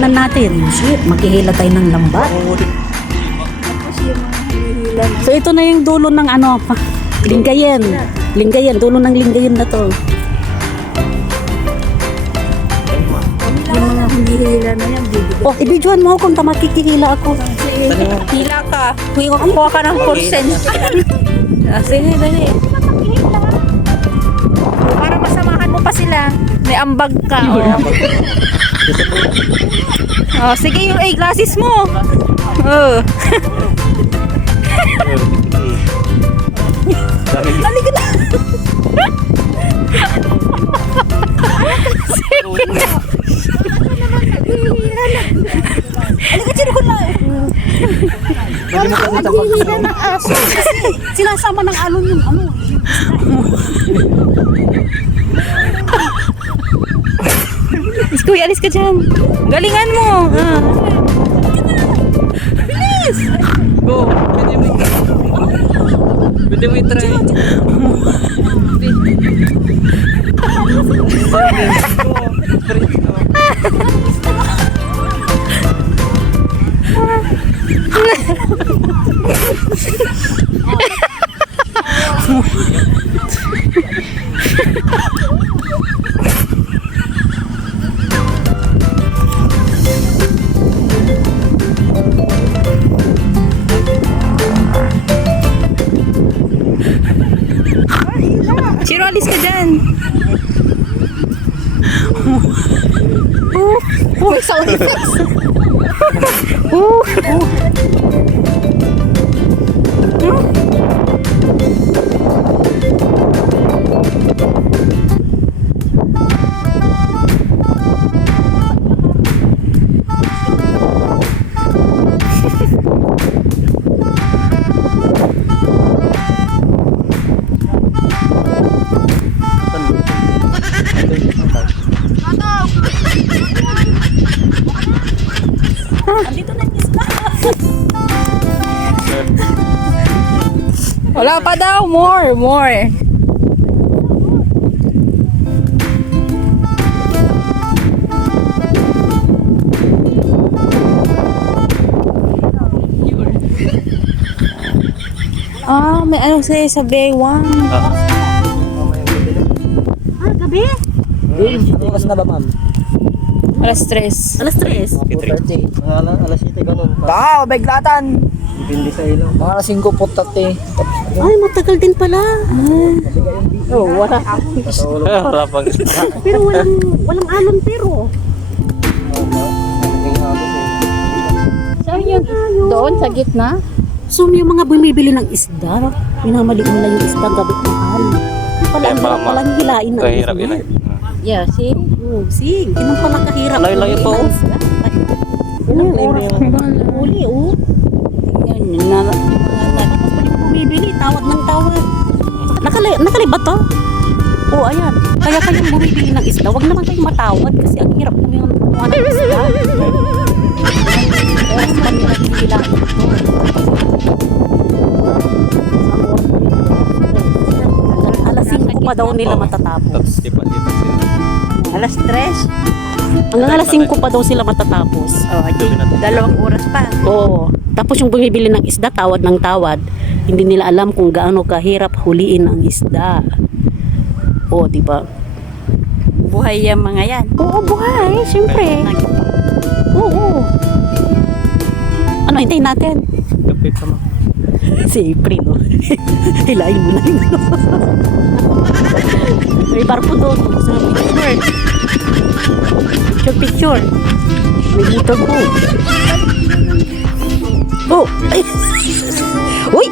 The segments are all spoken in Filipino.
Tingnan natin. Shit, maghihila tayo ng lambat. So ito na yung dulo ng ano, pa- linggayen. Linggayen, dulo ng linggayen na to. Yung mga humihila na yan, bibigyan. Oh, ibidyohan mo ako kung tamakikihila ako. Hila ka. Kuha ka ng percent. Ah, sige, dali. Para masamahan mo pa sila. May ambag ka. Oh. oh, sige yung eyeglasses mo. Oh. Halika na. Halika, sino ko na. Hihila ng aso. Sinasama ng alon yung ano. Miss Kuya, alis ka dyan. Galingan mo. Ah. Bilis! Go, pwede mo Pwede mo i-try. Chiro, alis ka dyan. Oh, oh, sound effects. Oh, oh. Wala pa daw. More, more. Ah, may ano sa'yo sa Baywang. Ah, gabi? Oras na ba, ma'am? Alas tres. Alas 3. 4.30. Alas, alas 7 ganun. Tao, beglatan! Depende sa ilaw. Mga alas 5 po tate. Ay, matagal din pala. Oh, wala. Harapang Pero walang, walang alon pero. Saan yung doon sa gitna? So, yung mga bumibili ng isda, minamaliin nila yung isda gabit mahal. Pala, ang hirap palang hilain ng Kahirap isda. yun. Yeah, see? Oh, sige, ganun pala kahirap. Layo-layo huliin pa, ng oh. Ilang oras na huli, oh. Yan, na, tapos pa yung bumibili, tawad ng tawad. Nakali, nakali ba to? Oo, ayan. Kaya kayong bumibili ng isda, wag naman kayong matawad kasi ang hirap mo yung kumuha ng isda. Oras pa nila ito. Alas 5 pa daw nila matatapos. Tapos lipat-lipat sila. Alas tres? Hanggang alas 5 pa daw sila matatapos. Oh, di, dalawang oras pa. Oo. Tapos yung bumibili ng isda, tawad ng tawad. Hindi nila alam kung gaano kahirap huliin ang isda. Oo, di ba? Buhay yung mga yan. Oo, buhay. Siyempre. Oo. Ano, hintayin natin. Kapit pa mo. Si April, no? Hilain mo na yung ano. Gusto mo picture. Picture, picture. May motor ko. Oh! Ay! Uy!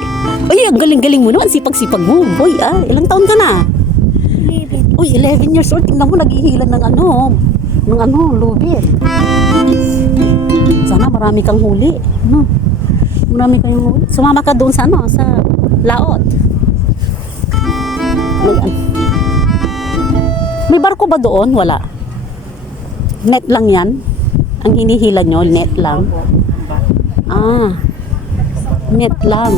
Uy, ang galing-galing mo naman. Sipag-sipag mo. Boy, ah, ilang taon ka na? 11. Uy, 11 years old. Tingnan mo, naghihilan ng ano, ng ano, lubid. Sana marami kang huli. No? Marami kayong huli. Sumama ka doon sa ano, sa laot. May, may barko ba doon? Wala. Net lang yan? Ang hinihila nyo, net lang? Ah, net lang.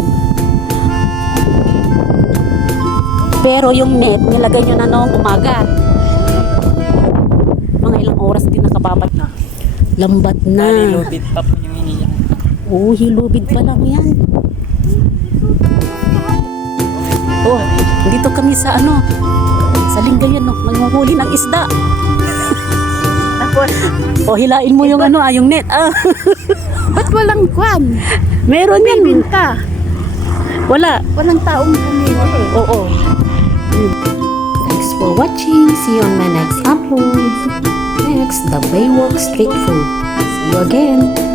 Pero yung net, nilagay nyo na noong umaga. Mga ilang oras din nakababat na. Lambat na. lubid pa po yung iniyan. Oo, hilubid pa lang yan. Oh, dito kami sa ano, sa Lingayen, no, maghuhuli ng isda. Tapos, O, hilain mo yung ano, ah, yung net. Ah, ba't walang kwan? meron yan. Bibinta. Wala. Walang taong bumili. Oo. Thanks for watching. See you on my next upload. Next, the Baywalk Street Food. See you again.